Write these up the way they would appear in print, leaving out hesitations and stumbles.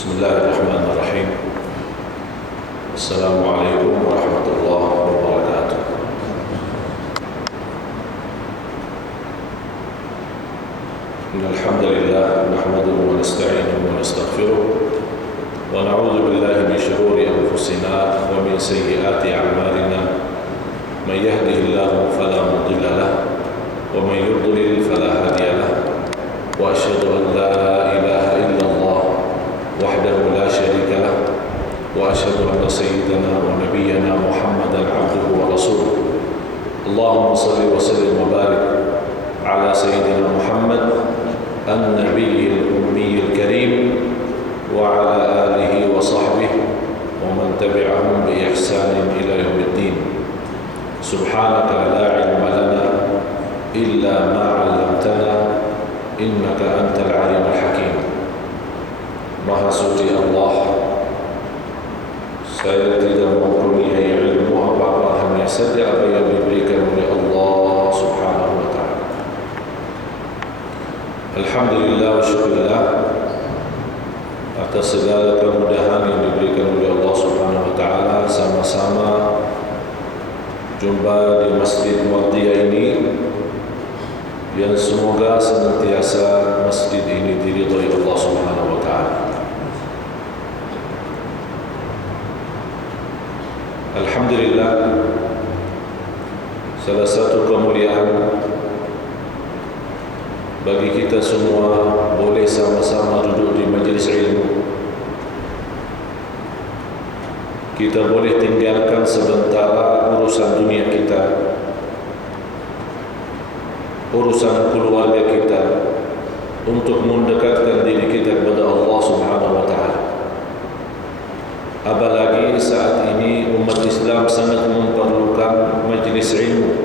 Bismillahirrahmanirrahim. Assalamualaikum warahmatullahi wabarakatuh. Innal hamdalillah nahmaduhu wa nasta'inuhu wa nastaghfiruh wa na'udzu billahi min shururi anfusina wa min sayyiati a'malina. May yahdihillahu fala mudilla lahu wa may yudlil fala hadiya lahu. Wa asyhadu an la ilaha illallah wahdahu la syarika lah wa asyhadu anna sayyidana wa nabiyyana Muhammadan abduhu wa rasuluh. Allahumma salli wa sallim wa barik ala sayyidina Muhammad an-nabiyyil ummiyil karim wa ala alihi wa sahbihi wa man tabi'ahum bi ihsanin ila yaumiddin. Subhanaka la ilma lana illa ma 'allamtana innaka antal alimul hakim. Maha suci Allah, saya tidak mempunyai ilmu apa-apa, hanya saja apa yang diberikan oleh Allah Subhanahu wa ta'ala. Alhamdulillah wa syukurillah atas segala kemudahan yang diberikan oleh Allah Subhanahu wa ta'ala. Sama-sama jumpa di Masjid Mu'tiyah ini, yang semoga senantiasa masjid ini diridhai Allah Subhanahu wa ta'ala. Alhamdulillah, salah satu kemuliaan bagi kita semua boleh sama-sama duduk di majlis ilmu. Kita boleh tinggalkan sementara urusan dunia kita, urusan keluarga kita, untuk mendekatkan diri kita kepada Allah Subhanahu wa ta'ala. Apalagi saat ini umat Islam sangat memerlukan majlis ilmu.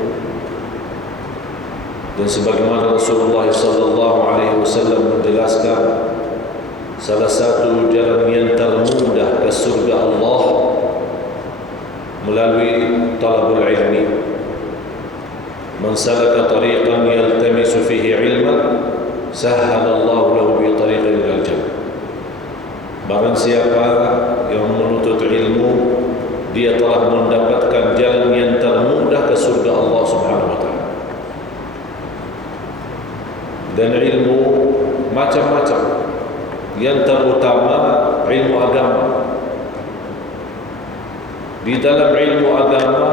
Dan sebagaimana Rasulullah sallallahu alaihi wasallam menjelaskan, salah satu jalan yang termudah ke surga Allah melalui talabul ilmi. Man salaka tariqan yaltamisu fihi ilman sahhala Allah lahu bi tariqin ilal jannah. Barang siapa yang menuntut ilmu, dia telah mendapatkan jalan yang termudah ke surga Allah Subhanahu wa ta'ala. Dan ilmu macam-macam, yang terutama ilmu agama. Di dalam ilmu agama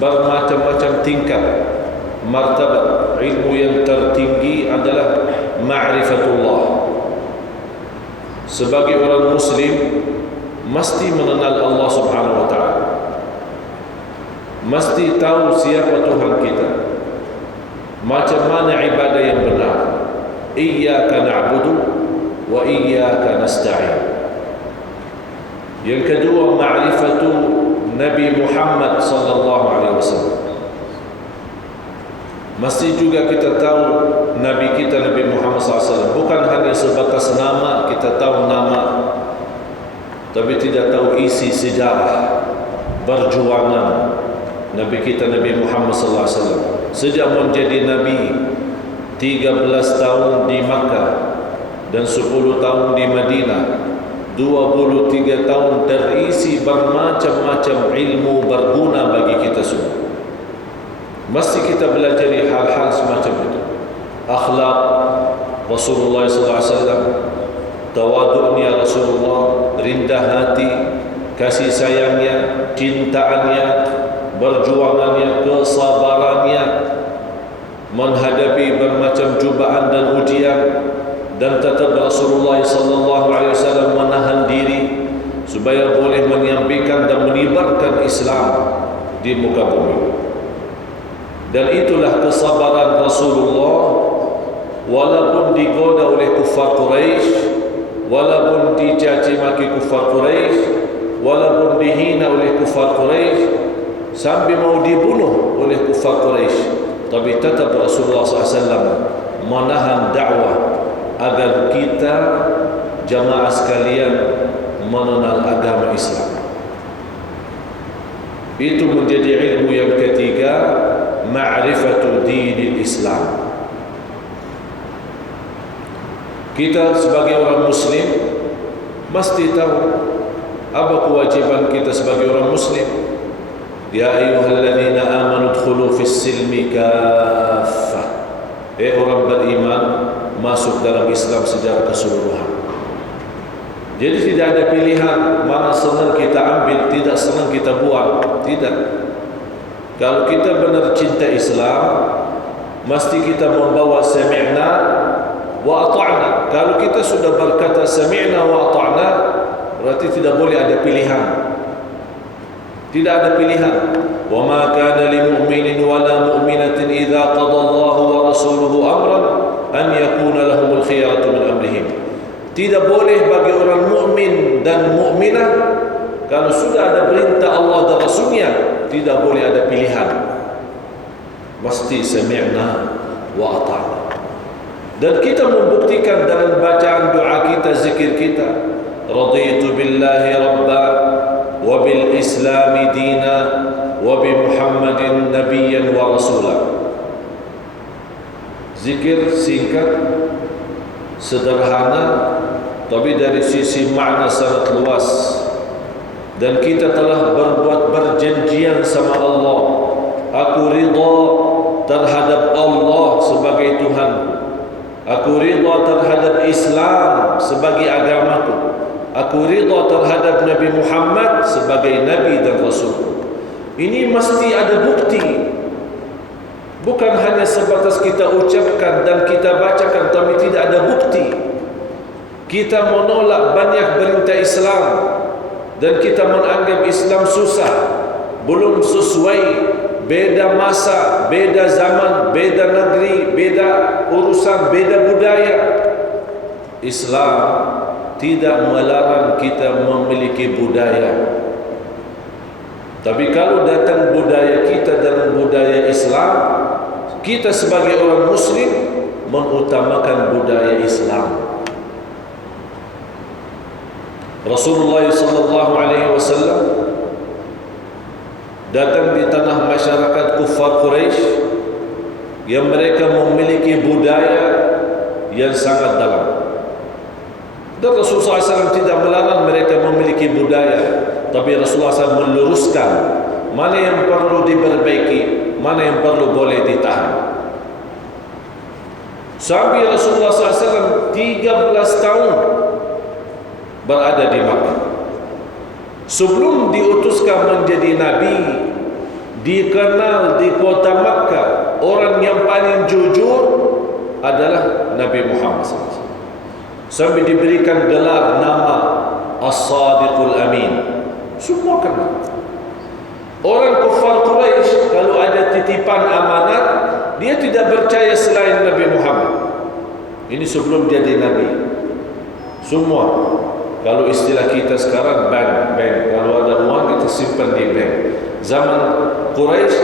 bermacam-macam tingkat martabat. Ilmu yang tertinggi adalah ma'rifatullah. Sebagai orang muslim mesti mengenal Allah Subhanahu wa ta'ala, mesti tahu siapa Tuhan kita, macam mana ibadah yang benar. Iyyaka na'budu wa iyyaka nasta'in. Yang kedua, ma'rifatu Nabi Muhammad sallallahu alaihi wasallam. Mesti juga kita tahu Nabi kita, Nabi Muhammad SAW. Bukan hanya sebatas nama, kita tahu nama, tapi tidak tahu isi sejarah perjuangan Nabi kita, Nabi Muhammad SAW. Sejak menjadi Nabi, 13 tahun di Makkah dan 10 tahun di Madinah, 23 tahun terisi bermacam-macam ilmu berguna bagi kita semua. Mesti kita belajar hal-hal semacam itu. Akhlak Rasulullah SAW, tawaduknya Rasulullah, rendah hati, kasih sayangnya, cintaannya, perjuangannya, kesabarannya menghadapi bermacam cubaan dan ujian. Dan tetap Rasulullah SAW menahan diri supaya boleh menyampaikan dan menyebarkan Islam di muka bumi. Dan itulah kesabaran Rasulullah, walaupun digoda oleh kufar Quraisy, walaupun dicaci maki kufar Quraisy, walaupun dihina oleh kufar Quraisy, sampai mau dibunuh oleh kufar Quraisy, tapi tetap Rasulullah SAW menahan dakwah agar kita jamaah sekalian mengenal agama Islam. Itu menjadi ilmu yang ketiga, ma'rifatu dinil Islam. Kita sebagai orang muslim mesti tahu apa kewajiban kita sebagai orang muslim. Ya ayyuhalladzina amanu dkhulu fis silmi kaffah. Orang beriman masuk dalam Islam secara keseluruhan. Jadi tidak ada pilihan mana senang kita ambil, tidak senang kita buang. Tidak. Kalau kita benar cinta Islam, mesti kita membawa sami'na wa ata'na. Kalau kita sudah berkata sami'na wa ata'na, berarti tidak boleh ada pilihan. Tidak ada pilihan. Wa ma kana lil mu'minin wa la mu'minatin idza qada Allahu wa rasuluhu amran an yakuna lahumul khiyaratu min amrihim. Tidak boleh bagi orang mukmin dan mukminah, kalau sudah ada perintah Allah dan Rasulnya, tidak boleh ada pilihan. Mesti sami'na wa ata'na. Dan kita membuktikan dalam bacaan doa kita, zikir kita, raditu billahi rabba wa bil islami dina wa bi muhammadin nabiyyan wa rasulah. Zikir singkat, sederhana, tapi dari sisi makna sangat luas. Dan kita telah berbuat berjanjian sama Allah, aku ridha terhadap Allah sebagai Tuhan, aku ridha terhadap Islam sebagai agamaku, aku ridha terhadap Nabi Muhammad sebagai Nabi dan Rasul. Ini mesti ada bukti. Bukan hanya sebatas kita ucapkan dan kita bacakan, tapi tidak ada bukti. Kita menolak banyak perintah Islam dan kita menganggap Islam susah, belum sesuai, beda masa, beda zaman, beda negeri, beda urusan, beda budaya. Islam tidak melarang kita memiliki budaya. Tapi kalau datang budaya kita dalam budaya Islam, kita sebagai orang muslim mengutamakan budaya Islam. Rasulullah sallallahu alaihi wasallam datang di tanah masyarakat kufar Quraisy yang mereka memiliki budaya yang sangat dalam. Dan Rasulullah SAW tidak melarang mereka memiliki budaya, tapi Rasulullah SAW meluruskan mana yang perlu diperbaiki, mana yang perlu boleh ditahan. Sampai Rasulullah SAW 13 tahun berada di Makkah. Sebelum diutuskan menjadi Nabi, dikenal di kota Makkah orang yang paling jujur adalah Nabi Muhammad SAW. Sampai diberikan gelar nama As-Sadiqul Amin. Semua kenal. Orang kufar Quraisy kalau ada titipan amanat, dia tidak percaya selain Nabi Muhammad. Ini sebelum jadi Nabi. Semua. Kalau istilah kita sekarang bank. Kalau ada uang kita simpan di bank. Zaman Quraisy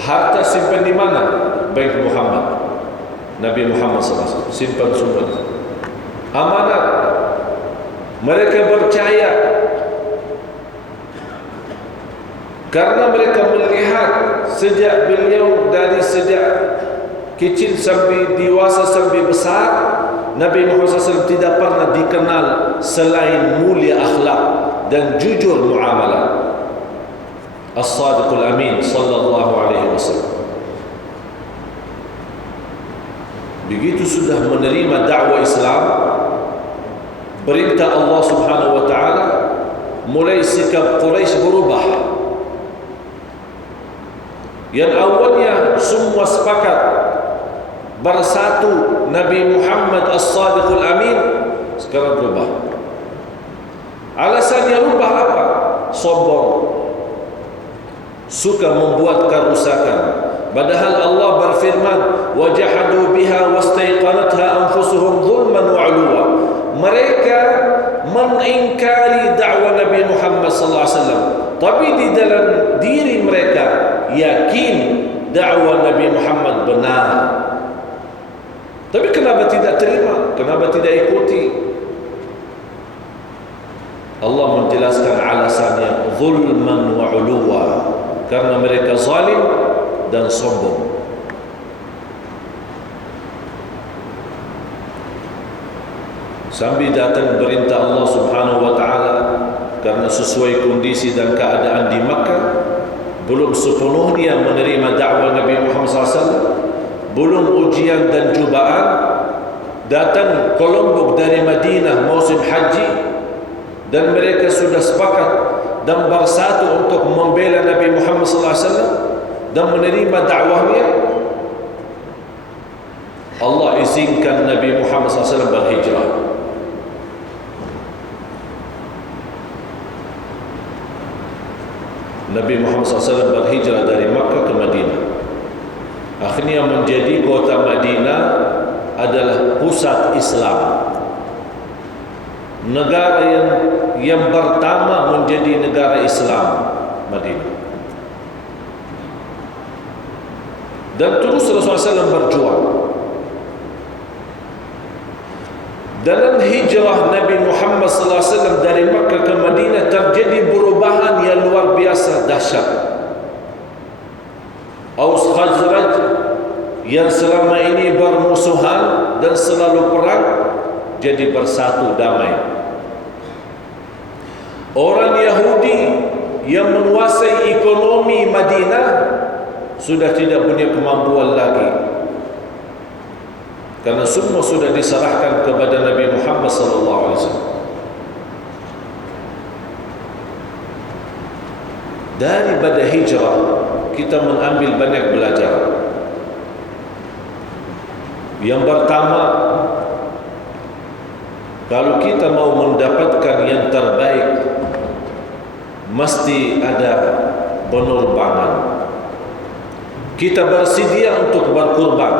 harta simpan di mana? Bank Muhammad. Nabi Muhammad SAW simpan semua. Amanat. Mereka percaya karena mereka melihat sejak beliau dari sejak kecil sampai dewasa sampai besar, Nabi Muhammad SAW tidak pernah dikenal selain mulia akhlak dan jujur muamalah. As-Sadiqul Amin sallallahu alaihi wasallam. Begitu sudah menerima dakwah Islam, perintah Allah Subhanahu wa taala, mulai sikap Quraisy berubah. Yang awalnya semua sepakat bersatu Nabi Muhammad As-Sadiqul Amin, sekarang berubah. Alasannya rubah apa? Sombong, suka membuat kerusakan. Padahal Allah berfirman, wajahadu biha wastaiqanatha anfusuhum zulman wa 'uluwa. Mereka mengingkari dakwah Nabi Muhammad sallallahu alaihi wasallam, tapi di dalam diri mereka yakin dakwah Nabi Muhammad benar. Tapi kenapa tidak terima? Kenapa tidak ikuti? Allah menjelaskan alasannya, zulman wa 'uluwa, karena mereka zalim dan sombong. sambil datang perintah Allah Subhanahu wa taala, karena sesuai kondisi dan keadaan di Makkah belum sepenuhnya menerima dakwah Nabi Muhammad SAW, belum ujian dan cubaan. Datang kelompok dari Madinah musim haji, dan mereka sudah sepakat dan bersatu untuk membela Nabi Muhammad SAW dan menerima dakwahnya. Allah izinkan Nabi Muhammad SAW berhijrah. Nabi Muhammad SAW berhijrah dari Makkah ke Madinah. Akhirnya menjadi kota Madinah adalah pusat Islam. Negara yang pertama menjadi negara Islam, Madinah. Dan terus Rasulullah SAW berjuang. Dalam hijrah Nabi Muhammad SAW dari Makkah ke Madinah terjadi perubahan yang luar biasa dahsyat. Aus Khazraj yang selama ini bermusuhan dan selalu perang jadi bersatu damai. Orang Yahudi yang menguasai ekonomi Madinah sudah tidak punya kemampuan lagi, karena semua sudah diserahkan kepada Nabi Muhammad SAW. Daripada hijrah kita mengambil banyak belajar. Yang pertama, kalau kita mau mendapatkan yang terbaik, mesti ada penerbangan. Kita bersedia untuk berkorban,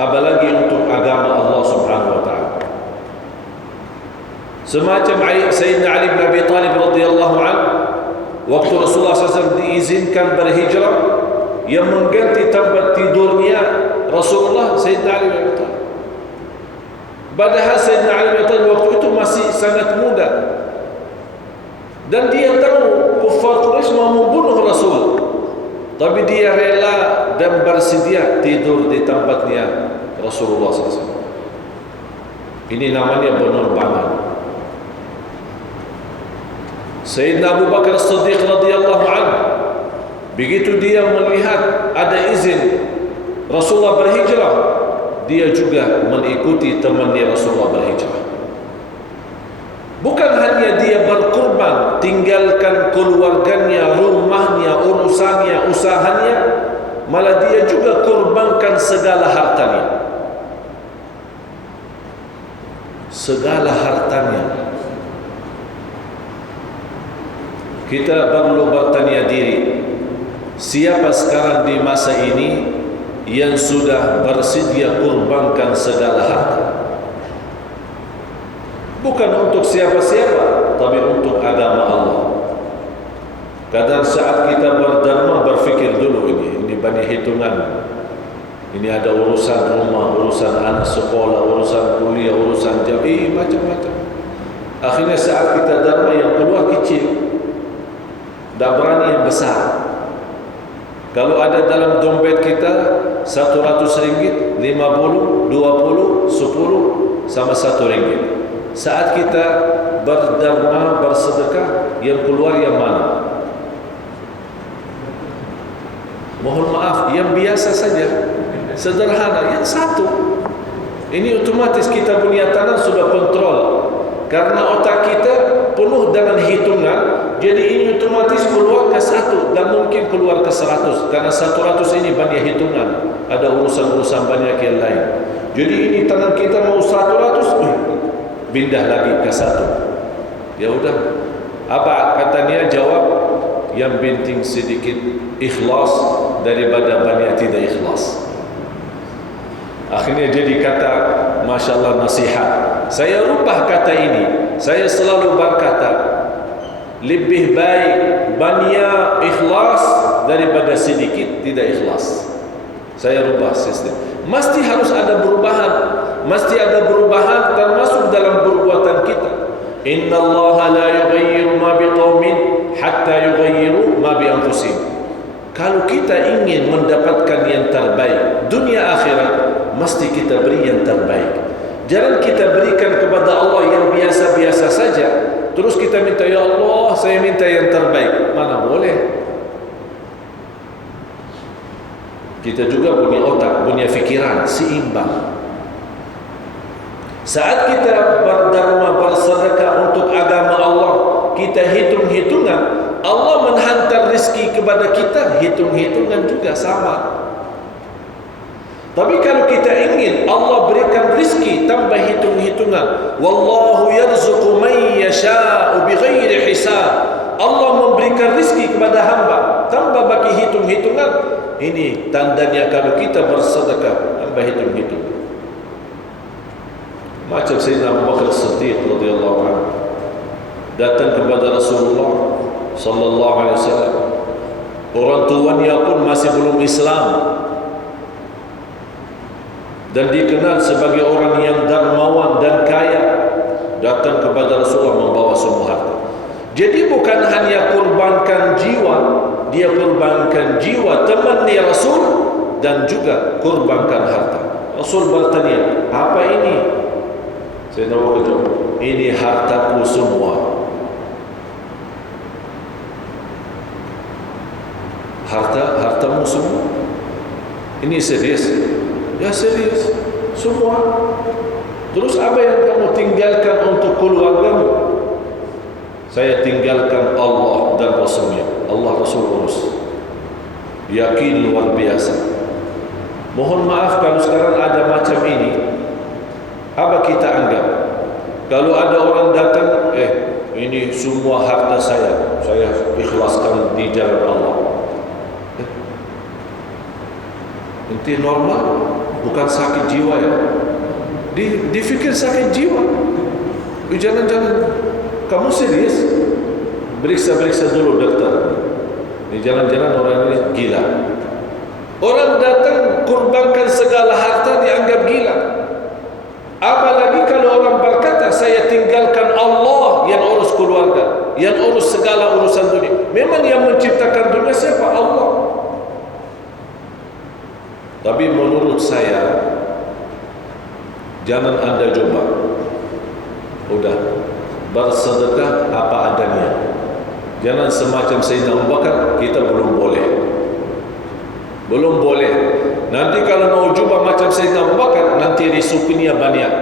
apalagi untuk agama Allah Subhanahu wa taala. Semacam Sayyidina Ali bin Abi Talib radhiyallahu anhu, waktu Rasulullah SAW diizinkan berhijrah, yang mengganti tempat tidurnya Rasulullah Sayyidina Ali bin Abi Talib. Padahal Sayyidina Ali bin Abi Talib waktu itu masih sangat muda, dan dia tahu kufar Quraisy mau membunuh Rasul, tapi dia rela dan bersedia tidur di tempatnya Rasulullah SAW. Ini namanya penerbangan. Sayyidina Abu Bakar As-Siddiq radhiyallahu anhu, begitu dia melihat ada izin Rasulullah berhijrah, dia juga mengikuti temannya Rasulullah berhijrah. Bukan hanya dia berkorban, tinggalkan keluarganya, rumahnya, urusannya, usahanya, malah dia juga korbankan segala hartanya. Segala hartanya. Kita perlu bertanya diri, siapa sekarang di masa ini yang sudah bersedia korbankan segala harta? Bukan untuk siapa-siapa, tapi untuk agama Allah. Kadang saat kita berdharma berfikir dulu, ini banyak hitungan. Ini ada urusan rumah, urusan anak sekolah, urusan kuliah, urusan jami, macam-macam. Akhirnya saat kita dharma yang keluar kecil, tak berani yang besar. Kalau ada dalam dompet kita 100 ringgit, 50, 20, 10 sama 1 ringgit. Saat kita berdharma, bersedekah, yang keluar yang mana? Mohon maaf, yang biasa saja, sederhana, yang satu. Ini otomatis kita punya tangan sudah kontrol, karena otak kita penuh dengan hitungan. Jadi ini otomatis keluar ke 1, dan mungkin keluar ke 100, karena 100 ini banyak hitungan, ada urusan-urusan banyak yang lain. Jadi ini tangan kita mau 100, pindah lagi ke 1. Ya udah, apa katanya? Jawab, yang penting sedikit ikhlas daripada banyak tidak ikhlas. Akhirnya jadi kata, Masya Allah, nasihat. Saya rubah kata ini. Saya selalu berkata, lebih baik banyak ikhlas daripada sedikit tidak ikhlas. Saya rubah sistem. Mesti harus ada perubahan. Mesti ada perubahan termasuk dalam perbuatan kita. Inna Allah la yughayyiru ma biqaumin hatta yughayyiru ma bi anfusihim. Kalau kita ingin mendapatkan yang terbaik dunia akhirat, mesti kita beri yang terbaik. Jangan kita beri berikan kepada Allah yang biasa-biasa saja, terus kita minta, ya Allah saya minta yang terbaik, mana boleh. Kita juga punya otak, punya fikiran, seimbang. Saat kita berderma, bersedekah untuk agama Allah, kita hitung-hitungan, Allah menghantar rezeki kepada kita, hitung-hitungan juga sama. Tapi kalau kita ingin Allah berikan rezeki tambah hitung-hitungan, wallahu yarzuqu man yasha'u bighairi hisab, Allah memberikan rezeki kepada hamba tambah bagi hitung-hitungan, ini tandanya kalau kita bersedekah tambah hitung-hitungan. Macam Sayyidina Abu Bakar As-Siddiq radhiyallahu anhu datang kepada Rasulullah sallallahu alaihi wasallam. Orang tuanya pun masih belum Islam dan dikenal sebagai orang yang dermawan dan kaya, datang kepada Rasulullah membawa semua harta. Jadi bukan hanya kurbankan jiwa, dia kurbankan jiwa temannya Rasul dan juga kurbankan harta. Rasul bertanya, apa ini? Saya tahu betul, ini hartaku semua. Hartamu semua. Ini serius? Ya serius, semua. Terus apa yang kamu tinggalkan untuk keluargamu? Saya tinggalkan Allah dan Rasulnya. Allah Rasul urus. Yakin luar biasa. Mohon maaf kalau sekarang ada macam ini. Apa kita anggap? Kalau ada orang datang, ini semua harta saya ikhlaskan di jalan Allah. Inti normal, bukan sakit jiwa ya. Difikir sakit jiwa. Jangan-jangan kamu serius? Periksa dulu dokter. Jangan-jangan orang ini gila. Orang datang kurbankan segala harta dianggap gila. Apalagi kalau orang berkata, saya tinggalkan Allah yang urus keluarga, yang urus segala urusan dunia. Memang yang menciptakan dunia siapa? Allah. Tapi menurut saya, jangan anda coba. Udah, bersedekah apa adanya. Jangan semacam Sayyidina Abu Bakar, kita belum boleh. Belum boleh. Nanti kalau mau jumpa macam Sayyidina Abu Bakar, nanti risuknya banyak,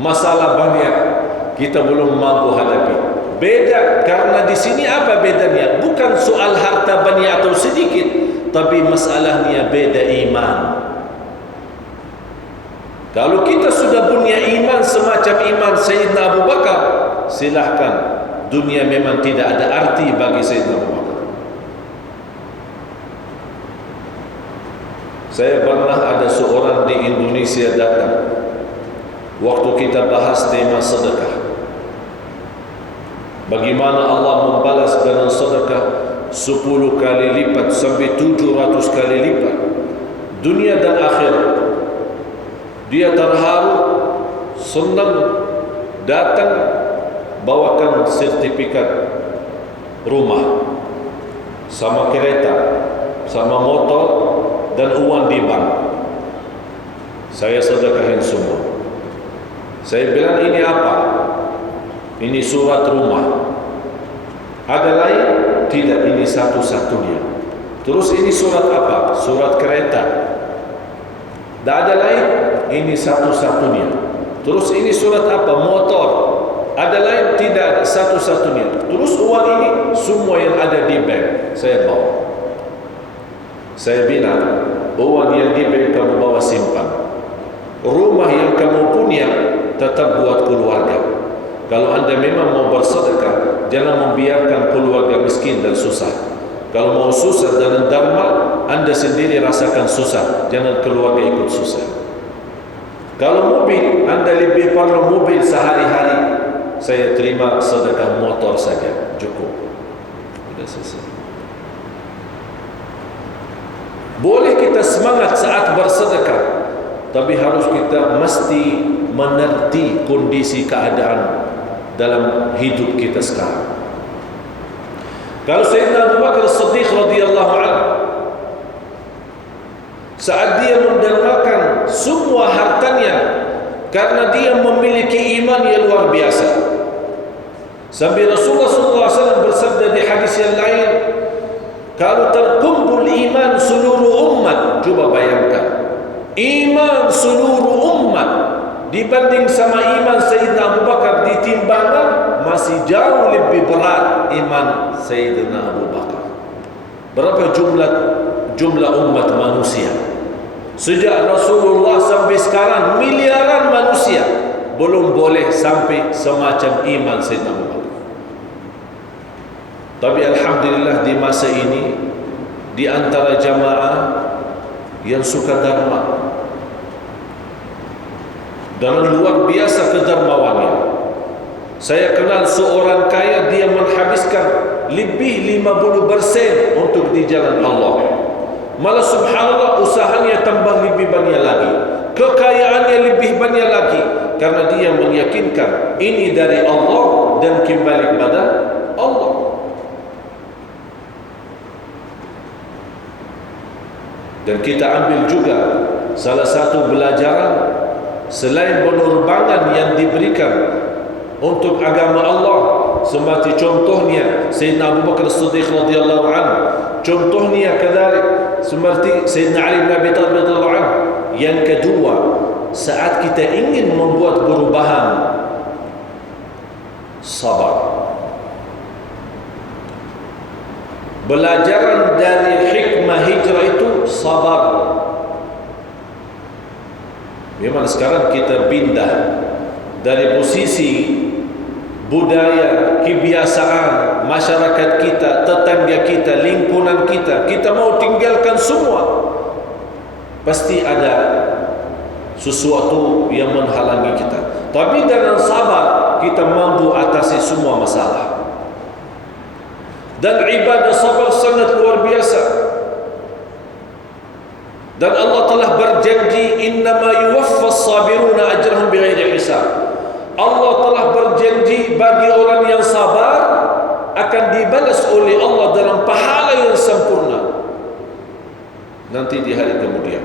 masalah banyak, kita belum mampu hadapi. Beda, karena di sini apa bedanya? Bukan soal harta banyak atau sedikit, tapi masalahnya beda iman. Kalau kita sudah punya iman semacam iman Sayyidina Abu Bakar, silahkan. Dunia memang tidak ada arti bagi Sayyidina Abu Bakar. Saya pernah ada seorang di Indonesia datang waktu kita bahas tema sedekah. Bagaimana Allah membalas dengan sedekah 10 kali lipat sampai 700 kali lipat dunia dan akhirat. Dia terharu, senang, datang bawakan sertifikat rumah sama kereta sama motor dan uang di bank. Saya sedekahin semua. Saya bilang, ini apa? Ini surat rumah. Ada lain? Tidak, ini satu-satunya. Terus ini surat apa? Surat kereta. Tak ada lain? Ini satu-satunya. Terus ini surat apa? Motor. Ada lain? Tidak ada, satu-satunya. Terus uang ini semua yang ada di bank saya bawa. Saya bilang, uang yang di bank kamu bawa simpan. Rumah yang kamu punya tetap buat keluarga. Kalau anda memang mau bersedekah, jangan membiarkan keluarga miskin dan susah. Kalau mau susah dan dharma, anda sendiri rasakan susah, jangan keluarga ikut susah. Kalau mobil, anda lebih perlu mobil sehari-hari, saya terima sedekah motor saja, cukup. Sudah selesai. Boleh kita semangat saat bersedekah, tapi harus kita mesti mengerti kondisi keadaan dalam hidup kita sekarang. Kalau Sayyidina Abu Bakar As-Siddiq radhiyallahu anhu, saat dia mendermakan semua hartanya karena dia memiliki iman yang luar biasa. Sampai Rasulullah SAW bersabda di hadis yang lain, kalau terkumpul iman seluruh umat, coba bayangkan, iman seluruh umat dibanding sama iman Sayyidina Abu Bakar di timbangan, masih jauh lebih berat iman Sayyidina Abu Bakar. Berapa jumlah umat manusia? Sejak Rasulullah sampai sekarang miliaran manusia belum boleh sampai semacam iman Sayyidina Abu Bakar. Tapi alhamdulillah di masa ini, di antara jamaah yang suka dharma dan luar biasa kedermawannya. Saya kenal seorang kaya, dia menghabiskan lebih 50% untuk di jalan Allah. Malah subhanallah, usahanya tambah lebih banyak lagi, kekayaannya lebih banyak lagi, karena dia meyakinkan ini dari Allah dan kembali kepada Allah. Dan kita ambil juga salah satu pelajaran, selain penerbangan yang diberikan untuk agama Allah, seperti contohnya Sayyidina Abu Bakar As-Siddiq radhiyallahu anhu, contohnya kadalik seperti Sayyidina Ali bin Abi Thalib radhiyallahu anhu. Yang kedua, saat kita ingin membuat perubahan, sabar. Belajaran dari hikmah hijrah itu sabar. Memang sekarang kita pindah dari posisi budaya, kebiasaan masyarakat kita, tetangga kita, lingkungan kita, kita mau tinggalkan semua. Pasti ada sesuatu yang menghalangi kita. Tapi dengan sabar kita mampu atasi semua masalah. Dan ibadah sabar sangat luar biasa. Dan Allah telah berjanji, innama yuwaffas sabiruna ajrahum bighairi hisab. Allah telah berjanji bagi orang yang sabar akan dibalas oleh Allah dalam pahala yang sempurna nanti di hari kemudian.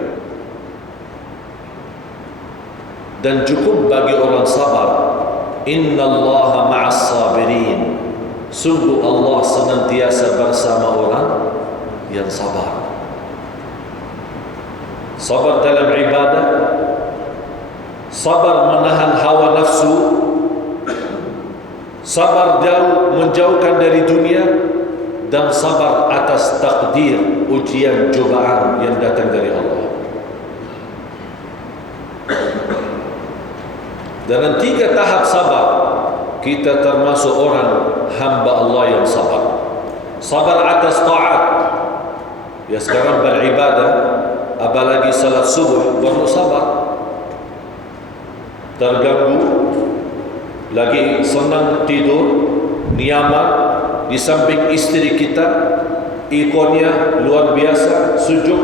Dan cukup bagi orang sabar, innallaha ma'as sabirin. Sungguh Allah senantiasa bersama orang yang sabar. Sabar dalam ibadah, sabar menahan hawa nafsu, sabar jauh menjauhkan dari dunia, dan sabar atas takdir, ujian, cobaan yang datang dari Allah. Dalam 3 tahap sabar, kita termasuk orang hamba Allah yang sabar. Sabar atas taat. Ya sekarang beribadah, apalagi salat subuh, perlu sabar. Terganggu, lagi senang tidur, nyaman, di samping istri kita, ikonnya luar biasa, sejuk,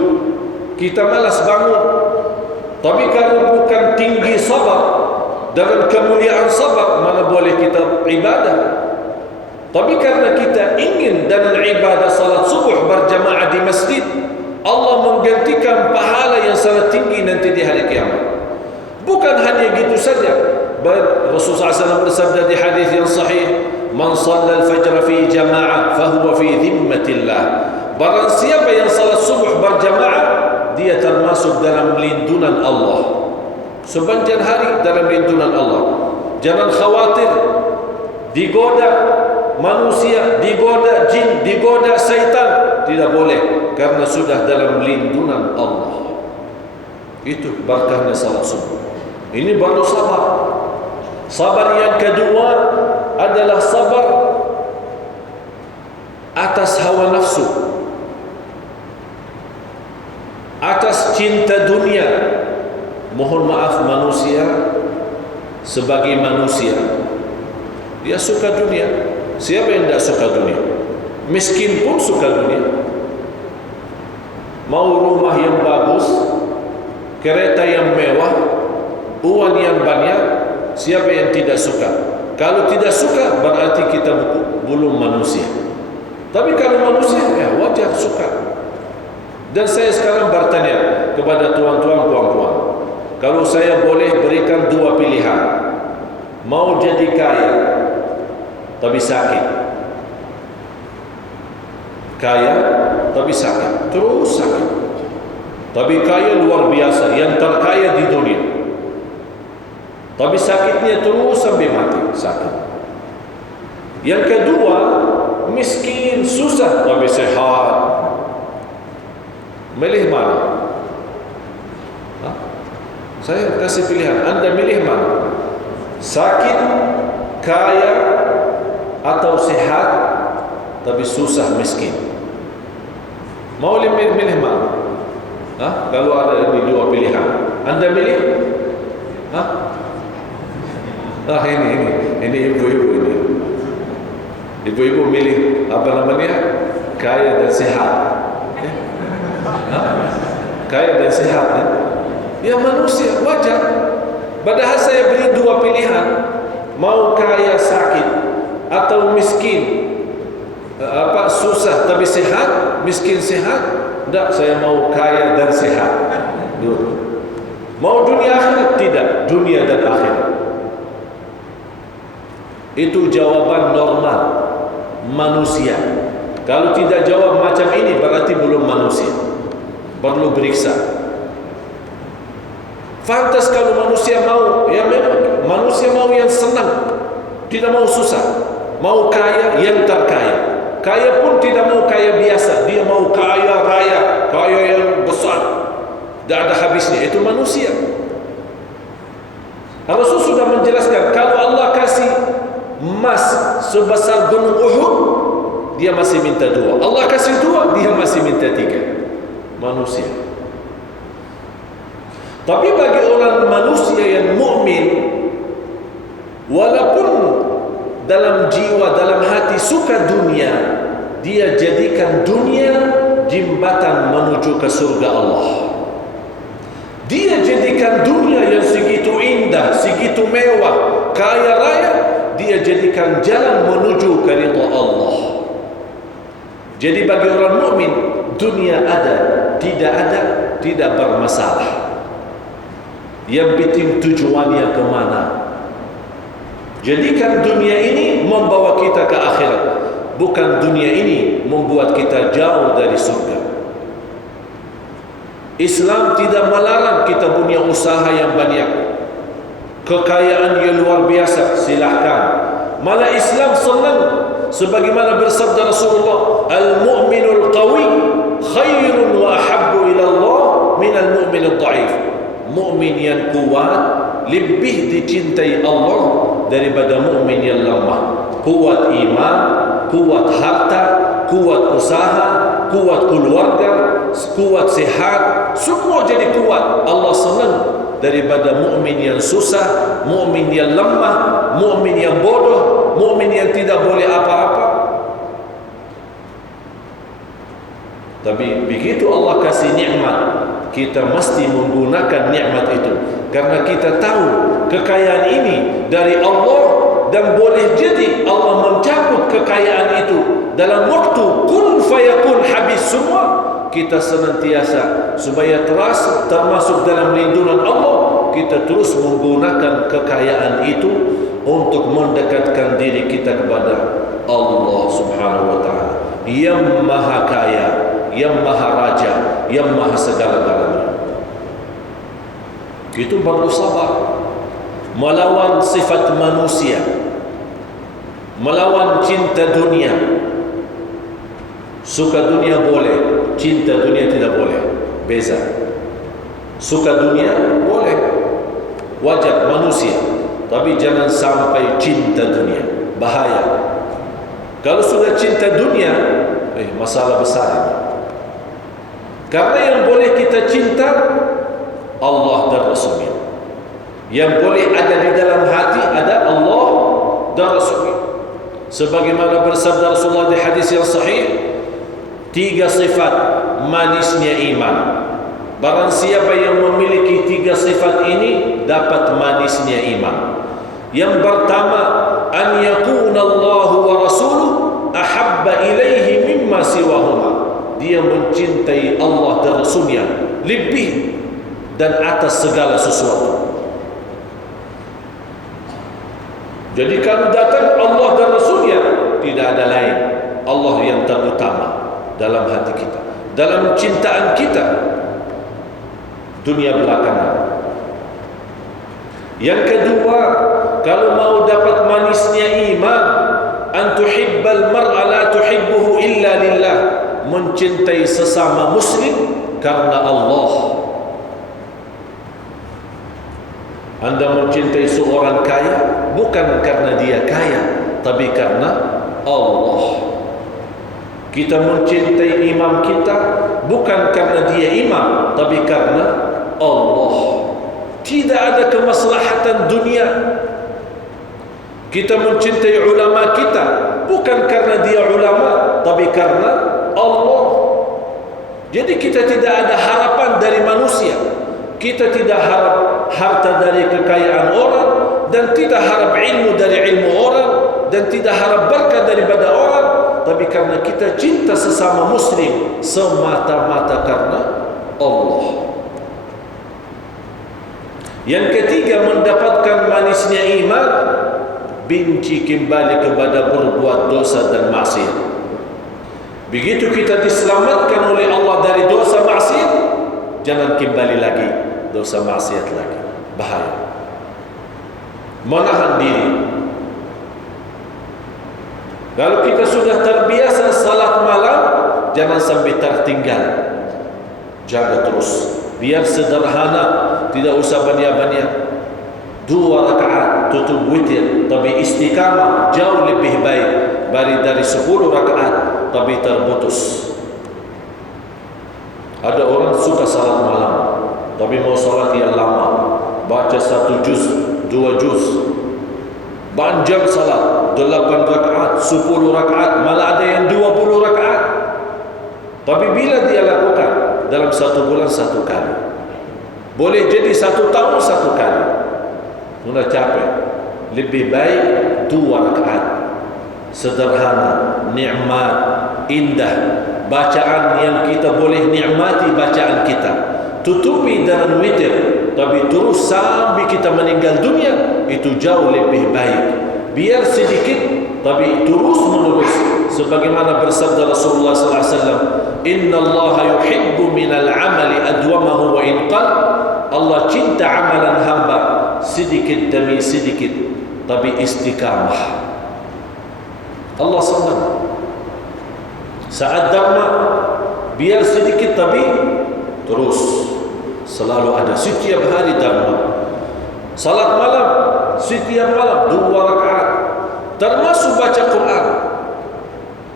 kita malas bangun. Tapi kalau bukan tinggi sabar, dalam kemuliaan sabar, mana boleh kita ibadah. Tapi karena kita ingin dalam ibadah salat subuh berjamaah di masjid, Allah menggantikan pahala yang sangat tinggi nanti di hari kiamat. Bukan hanya gitu saja, Rasulullah SAW bersabda di hadis yang sahih, man shalla al-fajr fi jama'ah fahuwa fi dhimmatillah. Barang siapa yang salat subuh berjamaah, dia termasuk dalam lindungan Allah. Sepanjang hari dalam lindungan Allah. Jangan khawatir digoda manusia, digoda jin, digoda syaitan. Tidak boleh, karena sudah dalam lindungan Allah. Itu berkahnya salat subuh. Ini baru sabar. Sabar yang kedua adalah sabar atas hawa nafsu, atas cinta dunia. Mohon maaf, manusia sebagai manusia, dia suka dunia. Siapa yang tidak suka dunia? Miskin pun suka dunia. Mau rumah yang bagus, kereta yang mewah, uang yang banyak, siapa yang tidak suka? Kalau tidak suka, berarti kita belum manusia. Tapi kalau manusia, ya wajar suka. Dan saya sekarang bertanya kepada tuan-tuan, puan-puan, kalau saya boleh berikan dua pilihan, mau jadi kaya tapi sakit, kaya tapi sakit, terus sakit, tapi kaya luar biasa, yang terkaya di dunia, tapi sakitnya terus sampai mati, sakit. Yang kedua, miskin, susah tapi sehat. Milih mana? Saya kasih pilihan, Anda milih mana? Sakit, kaya, atau sehat tapi susah, miskin? Mau milih mana? Kalau ada ini dua pilihan, Anda milih? Ini ibu-ibu ini. Ibu-ibu milih apa namanya? Kaya dan sehat. Kaya dan sehat. Ya manusia, wajar. Padahal saya beri dua pilihan, mau kaya sakit atau miskin susah tapi sehat, miskin sehat. Tidak, saya mau kaya dan sehat. Mau dunia akhirat? Tidak, dunia dan akhirat. Itu jawaban normal manusia. Kalau tidak jawab macam ini, berarti belum manusia, perlu periksa. Fantas kalau manusia mau, ya memang manusia mau yang senang, tidak mau susah, mau kaya yang terkaya. Kaya pun tidak mau kaya biasa, dia mau kaya raya, kaya yang besar, tidak ada habisnya. Itu manusia. Rasul sudah menjelaskan, kalau Allah kasih emas sebesar gunung Uhud, dia masih minta dua. Allah kasih dua, dia masih minta tiga. Manusia. Tapi bagi orang manusia yang mukmin, walaupun dalam jiwa, dalam hati suka dunia, dia jadikan dunia jembatan menuju ke surga Allah. Dia jadikan dunia yang segitu indah, segitu mewah, kaya raya, dia jadikan jalan menuju ke ridha Allah. Jadi bagi orang mukmin, dunia ada, tidak bermasalah. Yang penting tujuannya kemana. Jadikan dunia ini membawa kita ke akhirat, bukan dunia ini membuat kita jauh dari surga. Islam tidak melarang kita punya usaha yang banyak, kekayaan yang luar biasa, silahkan. Malah Islam senang, sebagaimana bersabda Rasulullah, al-mu'minul qawi khairun wa ahabbu ila Allah minal mu'minul dha'if. Mukmin yang kuat lebih dicintai Allah daripada mukmin yang lemah. Kuat iman, kuat harta, kuat usaha, kuat keluarga, kuat sehat, semua jadi kuat. Allah senang daripada mukmin yang susah, mukmin yang lemah, mukmin yang bodoh, mukmin yang tidak boleh apa-apa. Tapi begitu Allah kasih nikmat, kita mesti menggunakan nikmat itu, karena kita tahu kekayaan ini dari Allah, dan boleh jadi Allah mencabut kekayaan itu dalam waktu kun fayakun, habis semua. Kita senantiasa supaya termasuk dalam lindungan Allah, kita terus menggunakan kekayaan itu untuk mendekatkan diri kita kepada Allah Subhanahu wa ta'ala, yang maha kaya, yang maha raja, yang maha segala-galanya. Itu perlu sabar melawan sifat manusia, melawan cinta dunia. Suka dunia boleh, cinta dunia tidak boleh, beza. Suka dunia boleh, wajar manusia, tapi jangan sampai cinta dunia, bahaya. Kalau sudah cinta dunia, masalah besar ini. Karena yang boleh kita cinta Allah dan Rasulnya. Yang boleh ada di dalam hati ada Allah dan Rasulnya. Sebagaimana bersabda Rasulullah di hadis yang sahih, 3 sifat manisnya iman. Barang siapa yang memiliki 3 sifat ini, dapat manisnya iman. Yang pertama, an yakuna Allahu wa rasuluhu ahabba ilaihi mimma siwahuma. Dia mencintai Allah dan Rasulnya lebih dan atas segala sesuatu. Jadi kalau datang Allah dan Rasulnya, tidak ada lain. Allah yang terutama dalam hati kita, dalam cintaan kita. Dunia belakangan. Yang kedua, kalau mau dapat manisnya iman, an tuhibbal mar'a la tuhibbuhu illa lillah, mencintai sesama muslim karena Allah. Anda mencintai seorang kaya bukan karena dia kaya, tapi karena Allah. Kita mencintai imam kita bukan karena dia imam, tapi karena Allah. Tidak ada kemaslahatan dunia. Kita mencintai ulama kita bukan karena dia ulama, tapi karena Allah. Jadi kita tidak ada harapan dari manusia. Kita tidak harap harta dari kekayaan orang, dan tidak harap ilmu dari ilmu orang, dan tidak harap berkah daripada orang, tapi karena kita cinta sesama muslim semata-mata karena Allah. Yang ketiga, mendapatkan manisnya iman, benci kembali kepada berbuat dosa dan maksiat. Begitu kita diselamatkan oleh Allah dari dosa maksiat, jangan kembali lagi dosa maksiat lagi. Bahaya. Menahan diri. Kalau kita sudah terbiasa salat malam, jangan sampai tertinggal. Jaga terus. Biar sederhana, tidak usah banyak-banyak. 2 rakaat tutup witir, tapi istiqamah jauh lebih baik dari 10 rakaat tapi terputus. Ada orang suka salat malam, tapi mau salat yang lama, baca 1 juz, 2 juz, panjang salat, 8 rakaat, 10 rakaat, malah ada yang 20 rakaat. Tapi bila dia lakukan dalam 1 bulan 1 kali, boleh jadi 1 tahun 1 kali, sudah capek. Lebih baik 2 rakaat, sederhana, nikmat, indah, bacaan yang kita boleh nikmati bacaan kita. Tutupi dengan witir, tapi terus sampai kita meninggal dunia, itu jauh lebih baik. Biar sedikit, tapi terus menerus. Sebagaimana bersabda Rasulullah SAW, Inna Allah yuhibbu minal amali adwamahu wa inqal. Allah cinta amalan hamba sedikit demi sedikit, tapi istiqamah. Allah senang. Saat dharma, biar sedikit tapi terus. Selalu ada setiap hari dharma. Salat malam, setiap malam 2 rakaat. Termasuk baca Quran.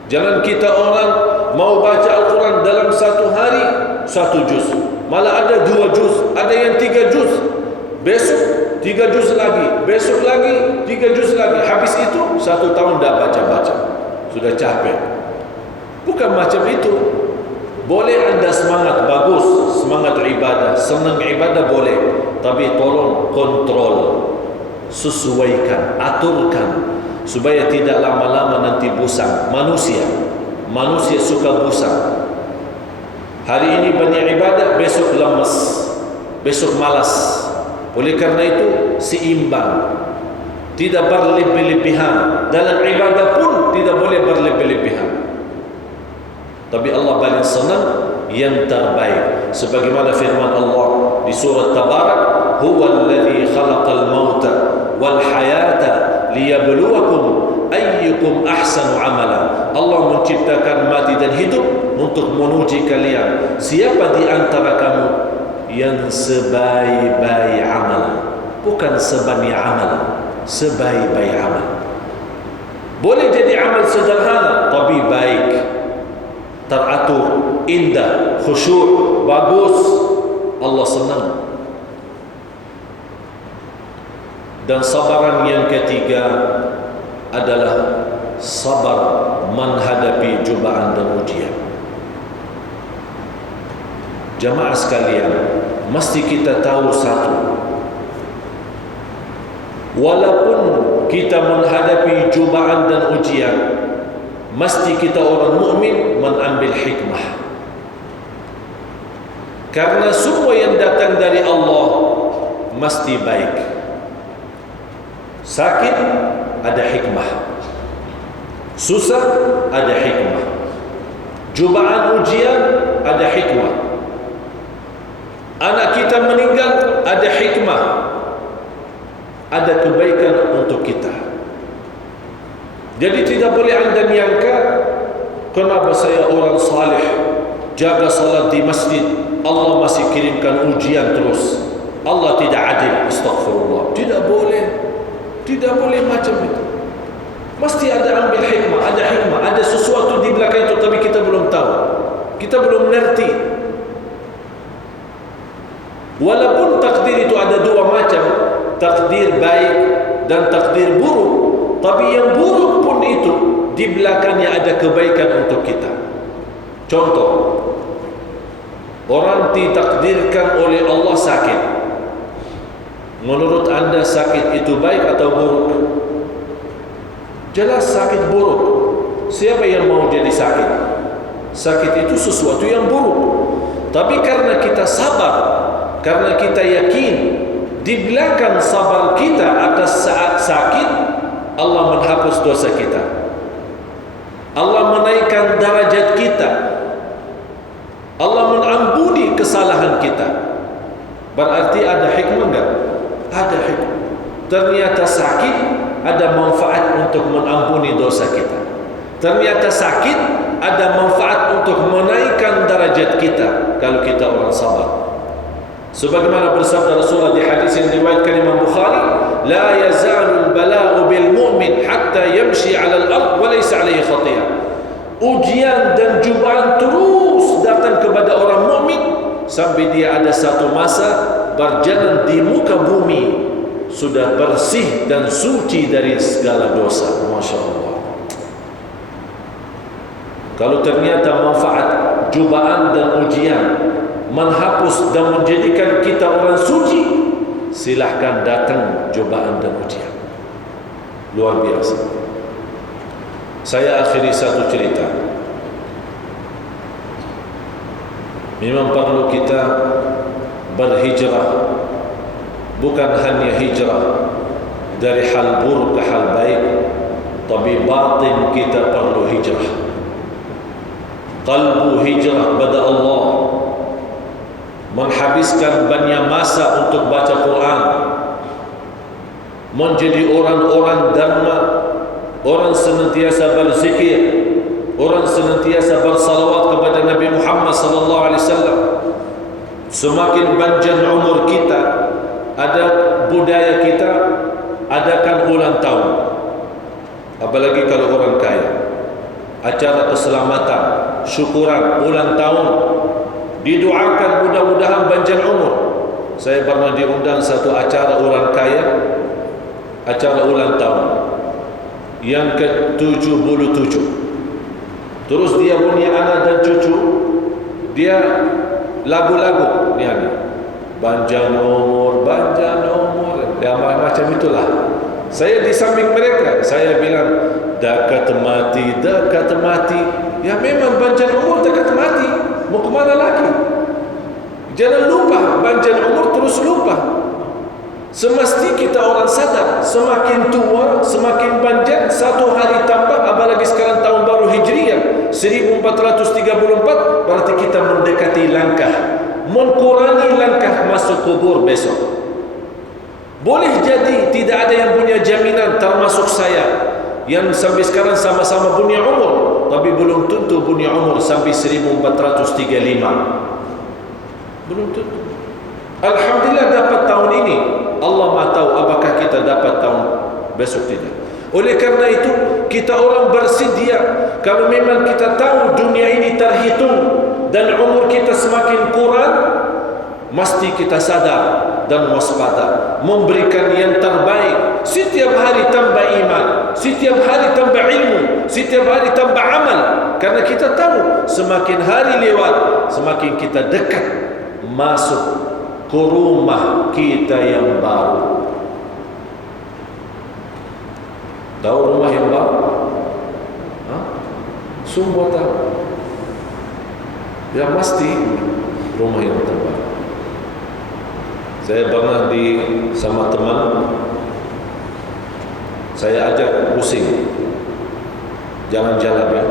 Jangan kita orang mau baca Al-Quran dalam 1 hari 1 juz. Malah ada 2 juz, ada yang 3 juz. Besok 3 juz lagi, besok lagi 3 juz lagi. Habis itu 1 tahun dah baca-baca. Sudah capek. Bukan macam itu. Boleh anda semangat, bagus, semangat ibadah, senang ibadah boleh, tapi tolong kontrol, sesuaikan, aturkan, supaya tidak lama-lama nanti bosan. Manusia suka bosan. Hari ini banyak ibadah, besok lemas, besok malas. Oleh karena itu seimbang, tidak berlebih-lebihan. Dalam ibadah pun tidak boleh berlebih-lebihan. Tapi Allah paling senang yang terbaik. Sebagaimana firman Allah di surah Tabarak, Huwa alladhi khalaqal mauta wal hayata liyabluwakum ayyukum ahsanu amala. Allah menciptakan mati dan hidup untuk menguji kalian, siapa di antara kamu yang sebaik-baik amal. Bukan sebanyak amal, sebaik-baik amal. Boleh jadi amal sederhana tapi baik, teratur, indah, khusyuk, bagus. Allah senang. Dan sabaran yang ketiga adalah sabar menghadapi cubaan dan ujian. Jamaah sekalian, mesti kita tahu satu, walaupun kita menghadapi cubaan dan ujian, mesti kita orang mukmin mengambil hikmah. Karena semua yang datang dari Allah mesti baik. Sakit ada hikmah, susah ada hikmah, cubaan ujian ada hikmah, anak kita meninggal ada hikmah, ada kebaikan untuk kita. Jadi tidak boleh anda menyangka, kenapa saya orang saleh, jaga salat di masjid, Allah masih kirimkan ujian terus. Allah tidak adil, astagfirullah. Tidak boleh. Tidak boleh macam itu. Mesti ada ambil hikmah, ada hikmah, ada sesuatu di belakang itu tapi kita belum tahu. Kita belum mengerti. Walaupun takdir itu ada dua macam, takdir baik dan takdir buruk, tapi yang buruk pun itu di belakangnya ada kebaikan untuk kita. Contoh, orang ditakdirkan oleh Allah sakit. Menurut anda sakit itu baik atau buruk? Jelas sakit buruk. Siapa yang mau jadi sakit? Sakit itu sesuatu yang buruk. Tapi karena kita sabar, karena kita yakin di belakang sabar kita atas saat sakit, Allah menghapus dosa kita, Allah menaikkan darajat kita, Allah mengampuni kesalahan kita. Berarti ada hikmah enggak? Ada hikmah. Ternyata sakit ada manfaat untuk mengampuni dosa kita. Ternyata sakit ada manfaat untuk menaikkan darajat kita kalau kita orang sabar. Sebagaimana bersabda Rasulullah di hadis yang diriwayatkan Imam Bukhari, la yazalul bala'u bil mu'min hatta yamshi 'ala al-ard wa laysa 'alayhi khati'ah. Ujian dan cubaan terus datang kepada orang mukmin sampai dia ada satu masa berjalan di muka bumi sudah bersih dan suci dari segala dosa. Masya Allah. Kalau ternyata manfaat cubaan dan ujian menghapus dan menjadikan kita orang suci, silahkan datang cubaan dan ujian. Luar biasa. Saya akhiri satu cerita. Memang perlu kita berhijrah, bukan hanya hijrah dari hal buruk ke hal baik, tapi batin kita perlu hijrah. Qalbu hijrah kepada Allah, menghabiskan banyak masa untuk baca Quran, menjadi orang-orang dharma, orang senantiasa berzikir, orang senantiasa bersalawat kepada Nabi Muhammad sallallahu alaihi wasallam. Semakin panjang umur kita, ada budaya kita adakan ulang tahun. Apalagi kalau orang kaya, acara keselamatan, syukuran, ulang tahun, didoakan mudah-mudahan panjang umur. Saya pernah diundang satu acara orang kaya, acara ulang tahun yang ke-77. Terus dia punya anak dan cucu, dia lagu-lagu ni ada panjang umur, ya macam itulah. Saya di samping mereka, saya bilang dekat mati. Ya memang panjang umur dekat mati, mau kemana lagi? Jangan lupa panjang umur terus lupa. Semesti kita orang sadar, semakin tua semakin panjang, satu hari tambah, apalagi sekarang tahun baru Hijriah 1434, berarti kita mendekati langkah, mengurangi langkah masuk kubur besok. Boleh jadi tidak ada yang punya jaminan, termasuk saya yang sampai sekarang sama-sama punya umur, tapi belum tentu punya umur sampai 1435. Belum tentu. Alhamdulillah dapat tahun ini, Allah maha tahu apakah kita dapat tahun besok tidak. Oleh karena itu kita orang bersedia, kalau memang kita tahu dunia ini terhitung dan umur kita semakin kurang, mesti kita sadar dan waspada, memberikan yang terbaik. Setiap hari tambah iman, setiap hari tambah ilmu, setiap hari tambah amal. Karena kita tahu semakin hari lewat, semakin kita dekat masuk ke rumah kita yang baru. Tahu rumah yang baru? Semua tahu. Ya mesti rumah yang terbaru. Saya pernah sama teman, saya ajak pusing, jalan-jalan ya,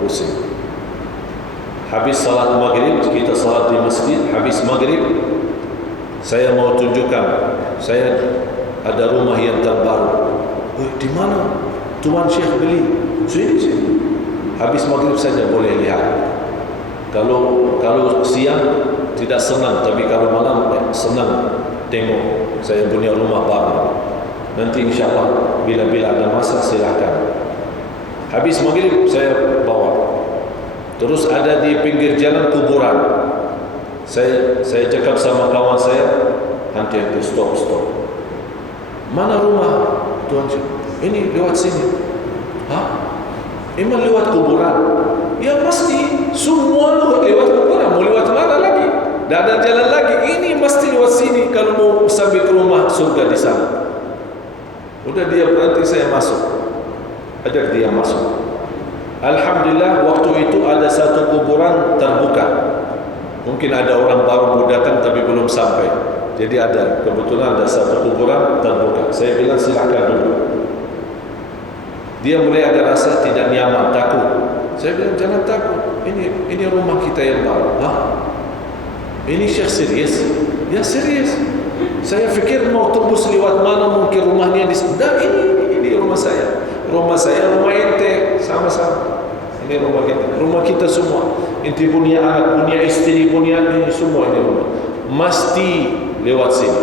pusing. Habis salat maghrib, kita salat di masjid, habis maghrib, saya mau tunjukkan, saya ada rumah yang terbaru. Di mana? Tuan Syekh beli. Sini. Habis maghrib saja boleh lihat. Kalau siang tidak senang, tapi kalau malam senang tengok saya punya rumah baru. Nanti insyaAllah bila ada masa silakan. Habis maghrib saya bawa. Terus ada di pinggir jalan kuburan. Saya cakap sama kawan saya, henti stop. Mana rumah Tuan Syekh? Ini lewat sini. Emang lewat kuburan? Ya pasti semua lewat kuburan. Mau lewat mana lagi? Dah ada jalan lagi. Ini mesti lewat sini kalau mau sampai ke rumah surga di sana. Udah dia berhenti, saya masuk. Ajak dia masuk. Alhamdulillah waktu itu ada satu kuburan terbuka. Mungkin ada orang baru datang tapi belum sampai. Jadi kebetulan ada satu kuburan terbuka. Saya bilang silakan dulu. Dia mulai ada rasa tidak nyaman, takut. Saya bilang jangan takut. Ini rumah kita yang baru. Ini Syekh serius? Ya serius. Saya fikir mau tembus lewat mana, mungkin rumahnya di sana. Ini rumah saya. Rumah ente, sama-sama. Ini rumah kita semua. Ente punya anak, punya istri, punya ini semua ini rumah. Mesti lewat sini.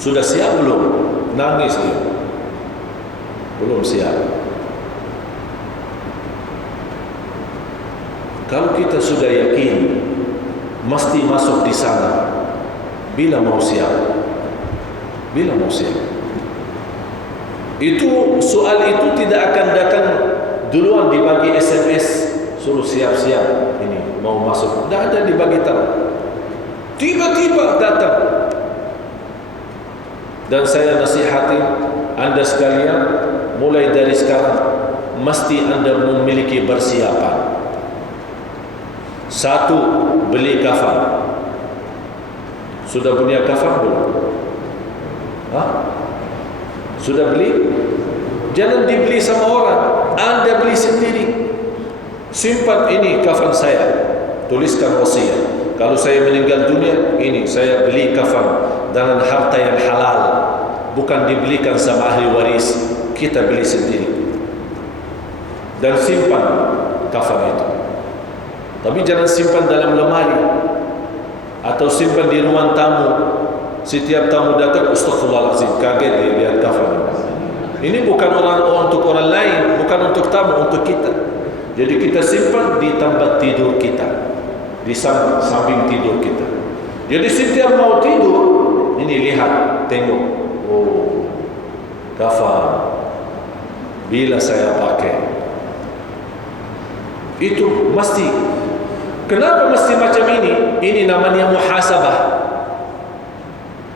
Sudah siap belum? Nangis dia. Belum siap. Kalau kita sudah yakin mesti masuk di sana, bila mau siap. Soal itu tidak akan datang duluan dibagi SMS suruh siap-siap ini mau masuk. Tidak ada dibagi tahu. Tiba-tiba datang. Dan saya nasihati anda sekalian, mulai dari sekarang mesti anda memiliki persiapan. Satu, beli kafan. Sudah punya kafan belum? Sudah beli? Jangan dibeli sama orang, anda beli sendiri. Simpan ini kafan saya, tuliskan wasiat. Kalau saya meninggal dunia, ini saya beli kafan dengan harta yang halal, bukan dibelikan sama ahli waris. Kita beli sendiri dan simpan kafan itu. Tapi jangan simpan dalam lemari atau simpan di ruang tamu. Setiap tamu datang, astagfirullahaladzim, kaget dia lihat kafan. Ini bukan untuk orang lain, bukan untuk tamu, untuk kita. Jadi kita simpan di tempat tidur kita, di samping tidur kita. Jadi setiap mau tidur, ini lihat, tengok, kafan. Bila saya pakai, itu mesti. Kenapa mesti macam ini? Ini namanya muhasabah.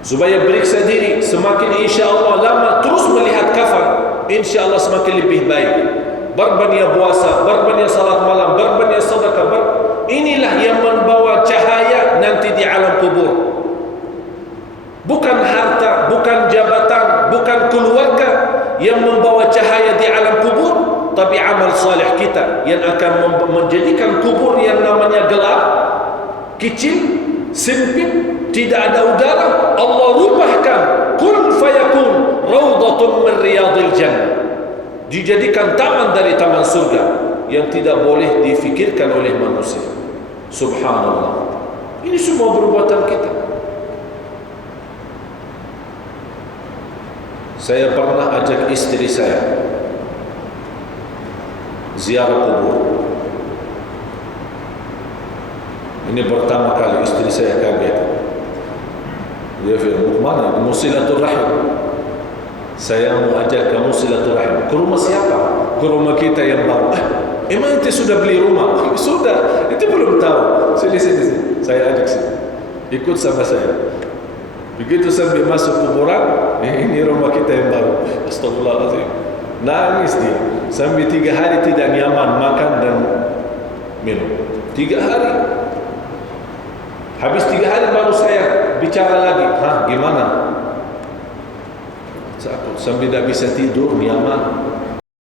Supaya periksa diri, semakin insya-Allah lama terus melihat kafan, insya-Allah semakin lebih baik. Berbanyak puasa, berbanyak salat malam, berbanyak sedekah. Inilah yang membawa cahaya nanti di alam kubur. Bukan harta, bukan jabatan, bukan keluarga yang membawa cahaya di alam kubur, tapi amal saleh kita yang akan menjadikan kubur yang namanya gelap, kecil, sempit, tidak ada udara, Allah rubahkan kun fayakun raudhatun min riyadil jannah, dijadikan taman dari taman surga yang tidak boleh difikirkan oleh manusia. Subhanallah. Ini semua perbuatan kita. Saya pernah ajak istri saya ziarah kubur. Ini pertama kali istri saya kaget. Dia bilang, mana? Musilatul rahim. Saya mau ajak kamu silaturahim. Ke rumah siapa? Ke rumah kita yang baru. Emang ente sudah beli rumah? Sudah. Itu belum tahu. Sini. Saya ajak sini. Ikut sama saya. Begitu sampai masuk kuburan, ini rumah kita yang baru. Astagfirullahaladzim. Nangis dia. Sampai 3 hari tidak nyaman makan dan minum. 3 hari. Habis 3 hari baru saya bicara lagi. Gimana? Saya sampai tidak bisa tidur, nyaman.